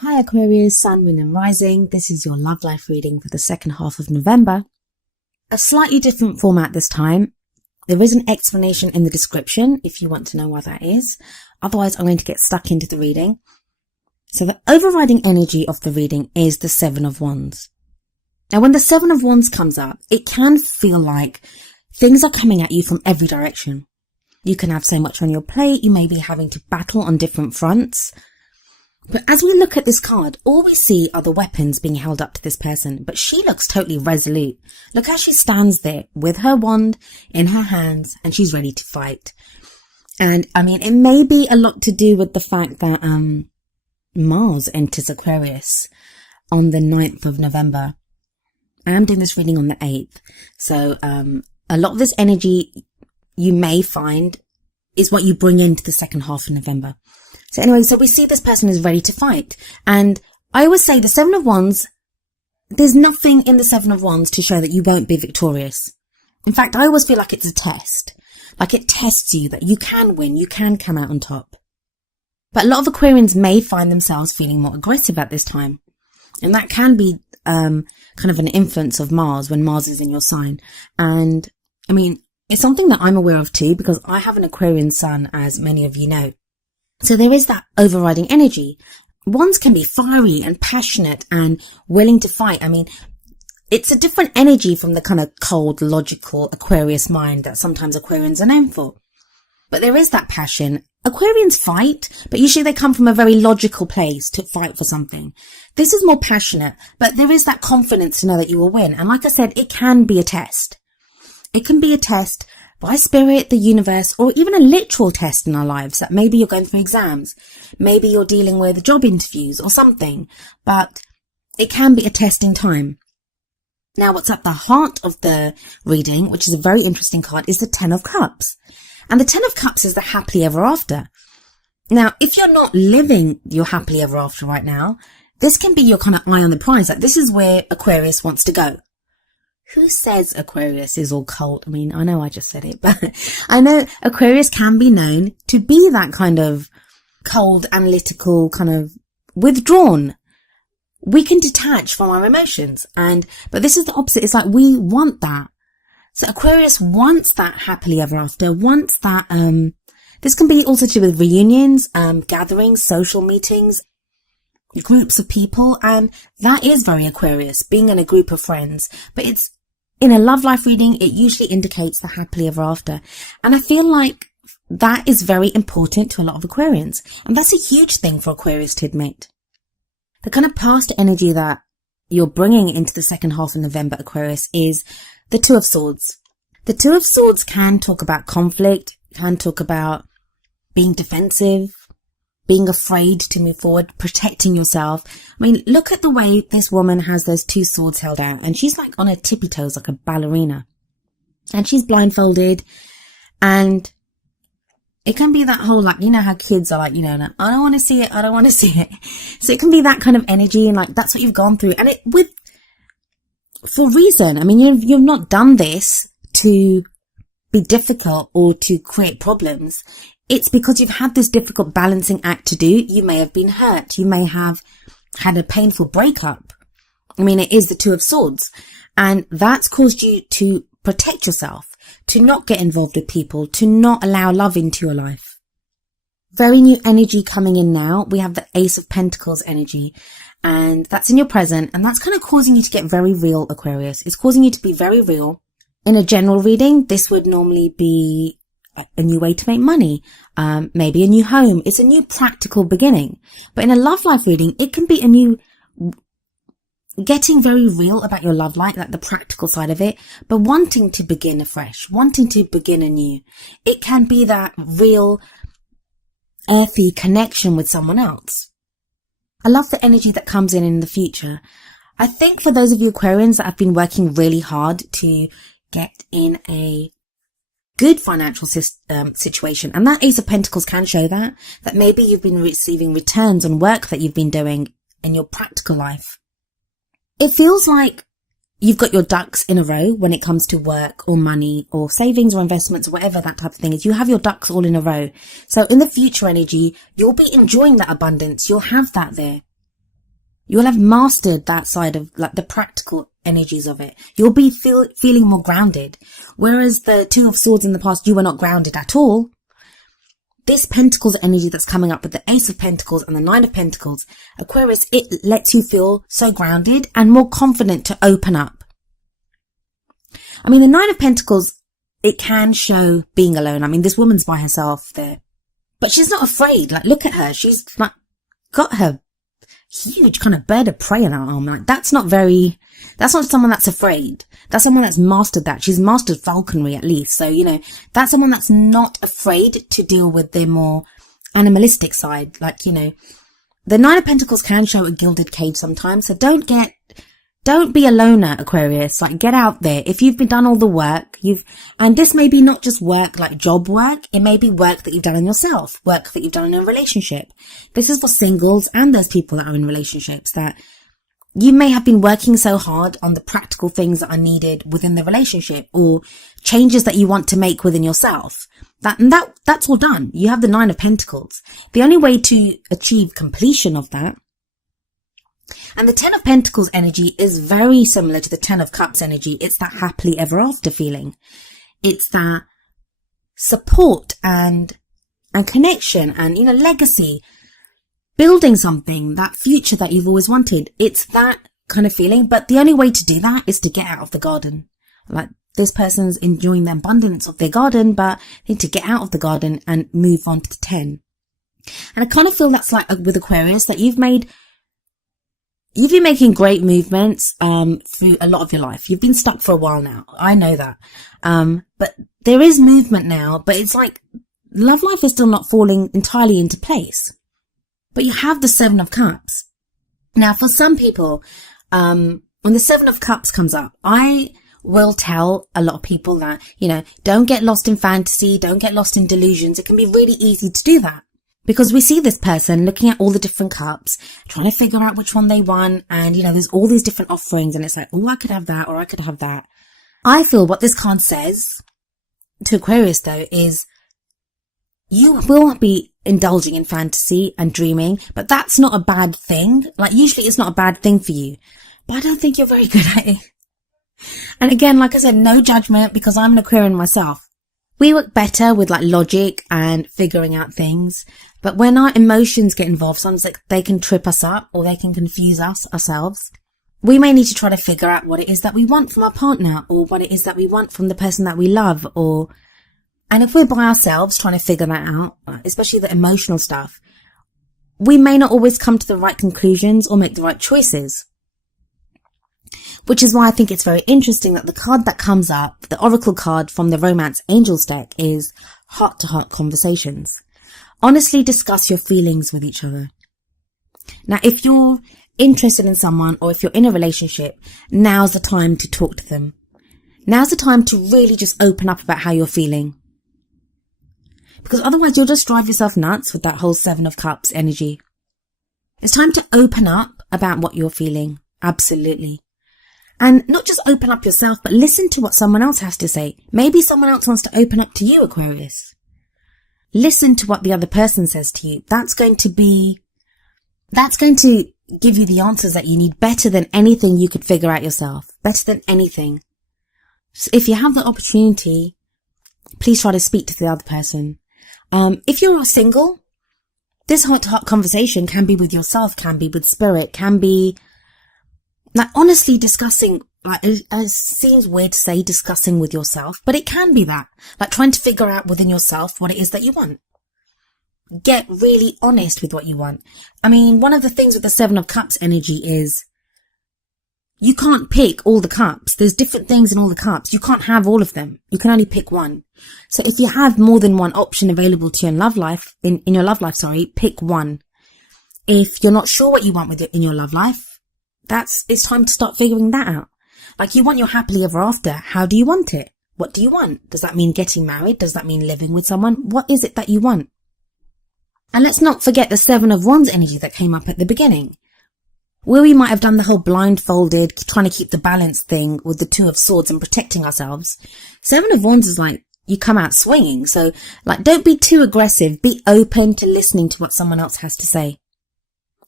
Hi Aquarius, Sun, Moon and Rising. This is your love life reading for the second half of November. A slightly different format this time. There is an explanation in the description if you want to know what that is. Otherwise, I'm going to get stuck into the reading. So the overriding energy of the reading is the Seven of Wands. Now, when the Seven of Wands comes up, it can feel like things are coming at you from every direction. You can have so much on your plate. You may be having to battle on different fronts. But as we look at this card, all we see are the weapons being held up to this person. But she looks totally resolute. Look how she stands there with her wand in her hands and she's ready to fight. And I mean, it may be a lot to do with the fact that Mars enters Aquarius on the 9th of November. I am doing this reading on the 8th. So a lot of this energy you may find is what you bring into the second half of November. So anyway, so we see this person is ready to fight. And I always say the Seven of Wands, there's nothing in the Seven of Wands to show that you won't be victorious. In fact, I always feel like it's a test. Like it tests you that you can win, you can come out on top. But a lot of Aquarians may find themselves feeling more aggressive at this time. And that can be kind of an influence of Mars when Mars is in your sign. And I mean, it's something that I'm aware of too, because I have an Aquarian sun, as many of you know. So there is that overriding energy. Wands can be fiery and passionate and willing to fight. I mean, it's a different energy from the kind of cold, logical Aquarius mind that sometimes Aquarians are known for. But there is that passion. Aquarians fight, but usually they come from a very logical place to fight for something. This is more passionate, but there is that confidence to know that you will win. And like I said, it can be a test. It can be a test by spirit, the universe, or even a literal test in our lives, that maybe you're going through exams, maybe you're dealing with job interviews or something, but it can be a test in time. Now, what's at the heart of the reading, which is a very interesting card, is the Ten of Cups. And the Ten of Cups is the happily ever after. Now, if you're not living your happily ever after right now, this can be your kind of eye on the prize. Like, this is where Aquarius wants to go. Who says Aquarius is all cold? I mean, I know I just said it, but I know Aquarius can be known to be that kind of cold, analytical, kind of withdrawn. We can detach from our emotions, but this is the opposite. It's like we want that. So Aquarius wants that happily ever after, wants that, this can be also to do with reunions, gatherings, social meetings, groups of people, and that is very Aquarius, being in a group of friends. But it's, in a love life reading, it usually indicates the happily ever after. And I feel like that is very important to a lot of Aquarians. And that's a huge thing for Aquarius to admit. The kind of past energy that you're bringing into the second half of November, Aquarius, is the Two of Swords. The Two of Swords can talk about conflict, can talk about being defensive, being afraid to move forward, protecting yourself. I mean, look at the way this woman has those two swords held out, and she's like on her tippy toes like a ballerina. And she's blindfolded, and it can be that whole, like, you know how kids are like, you know, like, I don't want to see it, I don't want to see it. So it can be that kind of energy, and like, that's what you've gone through. And it, for reason. I mean, you've not done this to be difficult or to create problems. It's because you've had this difficult balancing act to do. You may have been hurt. You may have had a painful breakup. I mean, it is the Two of Swords. And that's caused you to protect yourself, to not get involved with people, to not allow love into your life. Very new energy coming in now. We have the Ace of Pentacles energy, and that's in your present. And that's kind of causing you to get very real, Aquarius. It's causing you to be very real. In a general reading, this would normally be a new way to make money, maybe a new home. It's a new practical beginning. But in a love life reading, it can be a new, getting very real about your love life, like the practical side of it, but wanting to begin afresh, wanting to begin anew. It can be that real, earthy connection with someone else. I love the energy that comes in the future. I think for those of you Aquarians that have been working really hard to get in a good financial situation, and that Ace of Pentacles can show that maybe you've been receiving returns on work that you've been doing in your practical life. It feels like you've got your ducks in a row when it comes to work or money or savings or investments or whatever that type of thing is. You have your ducks all in a row. So in the future energy, you'll be enjoying that abundance. You'll have that there. You'll have mastered that side of like the practical energies of it. You'll be feeling more grounded. Whereas the Two of Swords in the past, you were not grounded at all. This Pentacles energy that's coming up with the Ace of Pentacles and the Nine of Pentacles, Aquarius, it lets you feel so grounded and more confident to open up. I mean, the Nine of Pentacles, it can show being alone. I mean, this woman's by herself there, but she's not afraid. Like, look at her. She's like got her huge kind of bird of prey in her arm. Like, that's not someone that's afraid. That's someone that's mastered that. She's mastered falconry at least. So, you know, that's someone that's not afraid to deal with their more animalistic side. Like, you know, the Nine of Pentacles can show a gilded cage sometimes. So don't be a loner, Aquarius. Like, get out there. If you've been done all the work, and this may be not just work, like job work. It may be work that you've done on yourself, work that you've done in a relationship. This is for singles and those people that are in relationships, that you may have been working so hard on the practical things that are needed within the relationship, or changes that you want to make within yourself. That's all done. You have the Nine of Pentacles. The only way to achieve completion of that. And the Ten of Pentacles energy is very similar to the Ten of Cups energy. It's that happily ever after feeling. It's that support and connection and, you know, legacy, building something, that future that you've always wanted. It's that kind of feeling. But the only way to do that is to get out of the garden. Like, this person's enjoying the abundance of their garden, but they need to get out of the garden and move on to the 10. And I kind of feel that's like with Aquarius, that you've been making great movements through a lot of your life. You've been stuck for a while now. I know that. But there is movement now, but it's like love life is still not falling entirely into place. But you have the Seven of Cups. Now, for some people, when the Seven of Cups comes up, I will tell a lot of people that, you know, don't get lost in fantasy, don't get lost in delusions. It can be really easy to do that. Because we see this person looking at all the different cups, trying to figure out which one they want. And, you know, there's all these different offerings and it's like, oh, I could have that or I could have that. I feel what this card says to Aquarius, though, is you will be indulging in fantasy and dreaming, but that's not a bad thing. Like, usually it's not a bad thing for you, but I don't think you're very good at it. And again, like I said, no judgment, because I'm an Aquarian myself. We work better with like logic and figuring out things. But when our emotions get involved, sometimes like they can trip us up or they can confuse us ourselves. We may need to try to figure out what it is that we want from our partner, or what it is that we want from the person that we love, and if we're by ourselves trying to figure that out, especially the emotional stuff, we may not always come to the right conclusions or make the right choices. Which is why I think it's very interesting that the card that comes up, the Oracle card from the Romance Angels deck, is heart-to-heart conversations. Honestly discuss your feelings with each other. Now, if you're interested in someone or if you're in a relationship, now's the time to talk to them. Now's the time to really just open up about how you're feeling. Because otherwise you'll just drive yourself nuts with that whole Seven of Cups energy. It's time to open up about what you're feeling. Absolutely. And not just open up yourself, but listen to what someone else has to say. Maybe someone else wants to open up to you, Aquarius. Listen to what the other person says to you. That's going to give you the answers that you need, better than anything you could figure out yourself. Better than anything. So if you have the opportunity, please try to speak to the other person. If you're single, this heart-to-heart conversation can be with yourself, can be with spirit, can be like honestly discussing, like it seems weird to say discussing with yourself, but it can be that, like trying to figure out within yourself what it is that you want. Get really honest with what you want. I mean, one of the things with the Seven of Cups energy is you can't pick all the cups. There's different things in all the cups. You can't have all of them. You can only pick one. So if you have more than one option available to you in love life, in your love life, pick one. If you're not sure what you want with it in your love life, it's time to start figuring that out. Like, you want your happily ever after. How do you want it? What do you want? Does that mean getting married? Does that mean living with someone? What is it that you want? And let's not forget the Seven of Wands energy that came up at the beginning, where we might have done the whole blindfolded, trying to keep the balance thing with the Two of Swords and protecting ourselves. Seven of Wands is like, you come out swinging. So, like, don't be too aggressive. Be open to listening to what someone else has to say.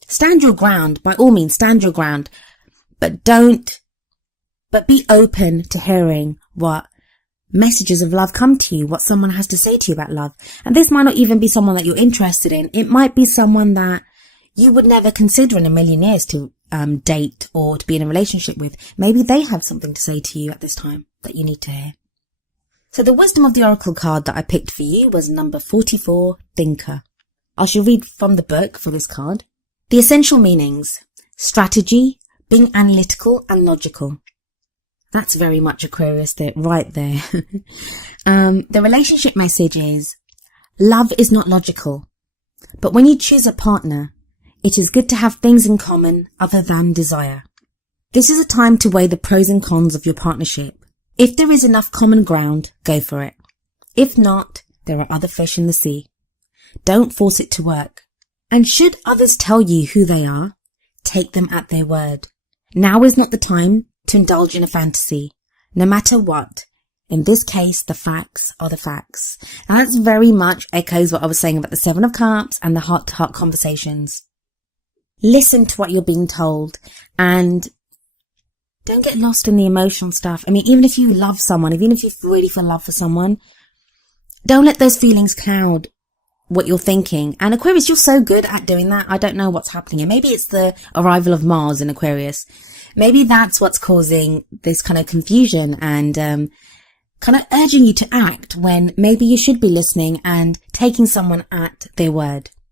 Stand your ground. By all means, stand your ground. But be open to hearing what messages of love come to you, what someone has to say to you about love. And this might not even be someone that you're interested in. It might be someone that you would never consider in a million years to date or to be in a relationship with. Maybe they have something to say to you at this time that you need to hear. So the wisdom of the oracle card that I picked for you was number 44, Thinker. I shall read from the book for this card. The essential meanings: strategy, being analytical and logical. That's very much Aquarius there, right there. The relationship message is, love is not logical, but when you choose a partner, it is good to have things in common other than desire. This is a time to weigh the pros and cons of your partnership. If there is enough common ground, go for it. If not, there are other fish in the sea. Don't force it to work. And should others tell you who they are, take them at their word. Now is not the time to indulge in a fantasy, no matter what. In this case, the facts are the facts. And that's very much echoes what I was saying about the 7 of Cups and the heart-to-heart conversations. Listen to what you're being told and don't get lost in the emotional stuff. I mean, even if you love someone, even if you really feel love for someone, don't let those feelings cloud what you're thinking. And Aquarius, you're so good at doing that. I don't know what's happening here. Maybe it's the arrival of Mars in Aquarius. Maybe that's what's causing this kind of confusion and kind of urging you to act when maybe you should be listening and taking someone at their word.